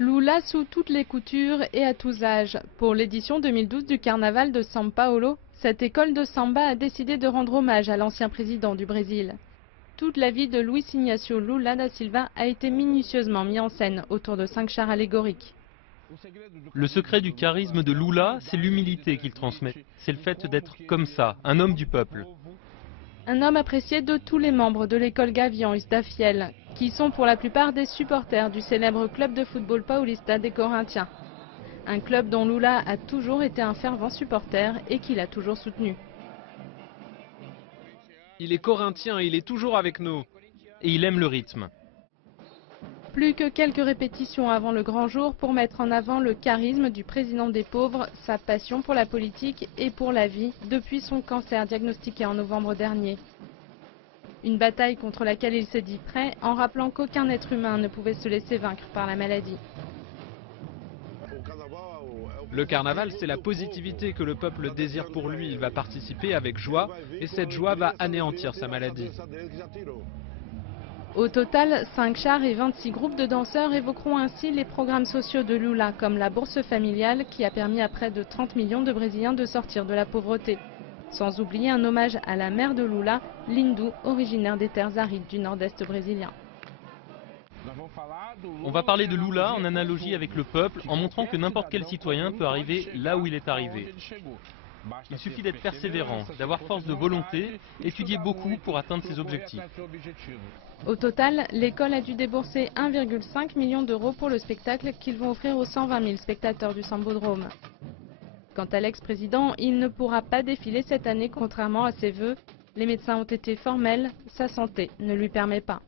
Lula sous toutes les coutures et à tous âges. Pour l'édition 2012 du carnaval de São Paulo, cette école de samba a décidé de rendre hommage à l'ancien président du Brésil. Toute la vie de Luiz Inácio Lula da Silva a été minutieusement mise en scène autour de 5 chars allégoriques. Le secret du charisme de Lula, c'est l'humilité qu'il transmet. C'est le fait d'être comme ça, un homme du peuple. Un homme apprécié de tous les membres de l'école Gaviões da Fiel, qui sont pour la plupart des supporters du célèbre club de football Paulista des Corinthians. Un club dont Lula a toujours été un fervent supporter et qu'il a toujours soutenu. Il est corinthien, il est toujours avec nous. Et il aime le rythme. Plus que quelques répétitions avant le grand jour pour mettre en avant le charisme du président des pauvres, sa passion pour la politique et pour la vie depuis son cancer diagnostiqué en novembre dernier. Une bataille contre laquelle il s'est dit prêt en rappelant qu'aucun être humain ne pouvait se laisser vaincre par la maladie. Le carnaval, c'est la positivité que le peuple désire pour lui. Il va participer avec joie et cette joie va anéantir sa maladie. Au total, 5 chars et 26 groupes de danseurs évoqueront ainsi les programmes sociaux de Lula, comme la bourse familiale qui a permis à près de 30 millions de Brésiliens de sortir de la pauvreté. Sans oublier un hommage à la mère de Lula, Lindu, originaire des terres arides du nord-est brésilien. On va parler de Lula en analogie avec le peuple, en montrant que n'importe quel citoyen peut arriver là où il est arrivé. Il suffit d'être persévérant, d'avoir force de volonté, étudier beaucoup pour atteindre ses objectifs. Au total, l'école a dû débourser 1,5 million d'euros pour le spectacle qu'ils vont offrir aux 120 000 spectateurs du Sambodrome. Quant à l'ex-président, il ne pourra pas défiler cette année contrairement à ses vœux. Les médecins ont été formels, sa santé ne lui permet pas.